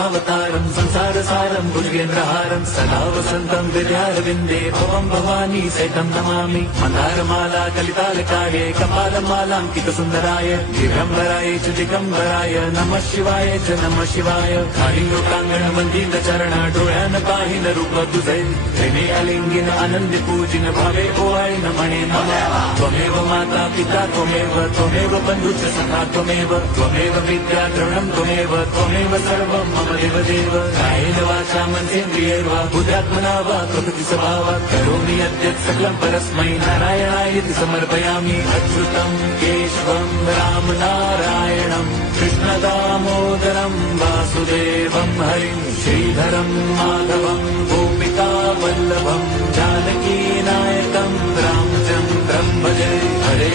करुणावतारं संसारसारं भुजगेन्द्रहारं सदा वसन्तं विद्यारविन्दे भवं भवानी सहितं नमामि। मन्दारमाला कलितालकाये कपालमालाङ्कितसुन्दराय दिगम्बराय च दिगम्बराय नमः शिवाय च नमः शिवाय। खाली लोकांगण वंदित चरण डोळ्यान पाहिन रूप तुझे प्रेमे अलिंगिन आनंद पूजिन भावे ओवाळी न म्हणे नमः। त्वमेव माता पिता त्वमेव बंधुश्च सखा त्वमेव विद्या द्रविणं त्वमेव सर्वं मम देवदेव। कायेन वाचा मनसेन्द्रियैर्वा बुद्ध्यात्मना वा प्रकृति स्वभावात् करोमि यद्यत् सकलं परस्मै नारायणायति समर्पयामि। अच्युतं केशवं राम नारायणं कृष्णदामोदरं वासुदेवं हरिं श्रीधरं माधवं गोपिकावल्लभं जानकीनायकं रामचन्द्रं भजे। हरे